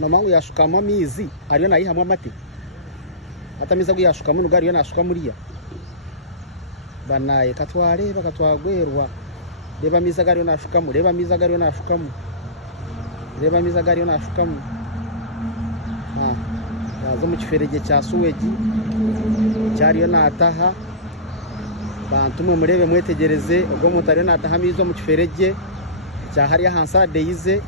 namangu yashukamo amizi ariyo nayihamwe amate atamiza guyashukamo nugari yo nashuka muriya banaye katware bakatwagwerwa reba amiza gari yo nashukamo reba amiza gari yo nashukamo reba amiza gari yo nashukamo yazo mu kiferege cya suwegi cyari yo nataha bantu murebe mwetegereze ubwo mutari nataha amizo mu kiferege cya hariya hansade yize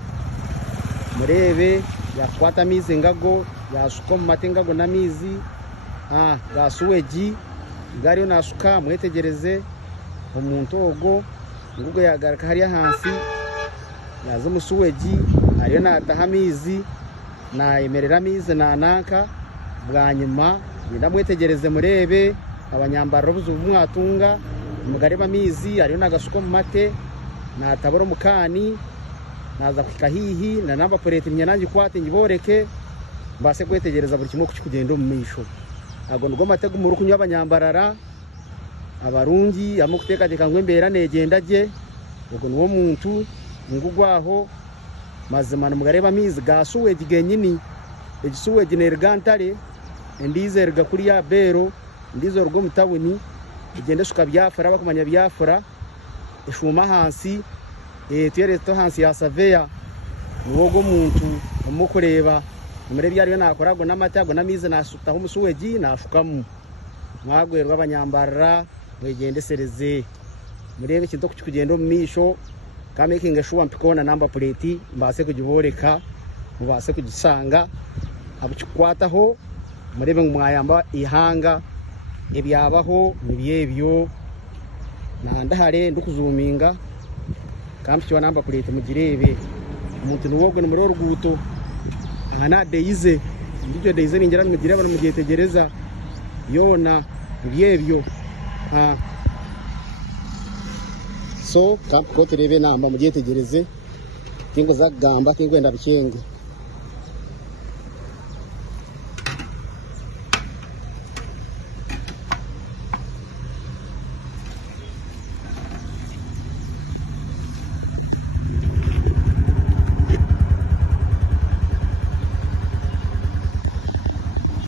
murebe yakwata amizi ngago yashuka mu mate ngago n'amizi gasuwegi gari yo nashuka mwetegereze umuntu ogo ngugo yagaraka hariya hansi yazo mu suwegi ariyo nataha amizi nayemerera amizi nanaka bwa nyuma ndamwetegereze murebe abanyambaro buzu mwatunga mugareba amizi ariyo nagasuka mu mate nataboro mukani naza kwikahihi na namba porete myanangi kwate ngiboreke mbase kwetegereza buri kimwe kugenda mu misho ago ngo matego mu rukunya abanyambarara abarungi amukuteka ngwe mbera negendaje ubwo nuwo muntu ngugwaho mazimana mugareba amizi gasuwe gigenyini egisuwe ginergantare ndizerga kuri ya bero ndizo rugo mutawuni igende shuka byafara bakumanya byafara ishuma hansi tuyereto hansi ya saveya nuwo muntu umukureba murebi yari nakorago n'amatago n'amize nasutaho umusuwegi nashukamu mwagwerwa abanyambarara mwegendesereze murebe kintu kugenda mu misho kamekinga shuwa mpikona namba plate mbase kugiboreka mubase kugisanga abukikwataho murebe mwayamba ihanga ebyabaho nibyebyo nandahare ndukuzuminga kampikiwa namba plate mugirebe umuntu nuwogwe muri ruguto ana deize ndicyo deize ningira mugireba mugitegereza yona byebyo so kampo terebe namba mugitegereze kingo zagamba kingo ndabikenge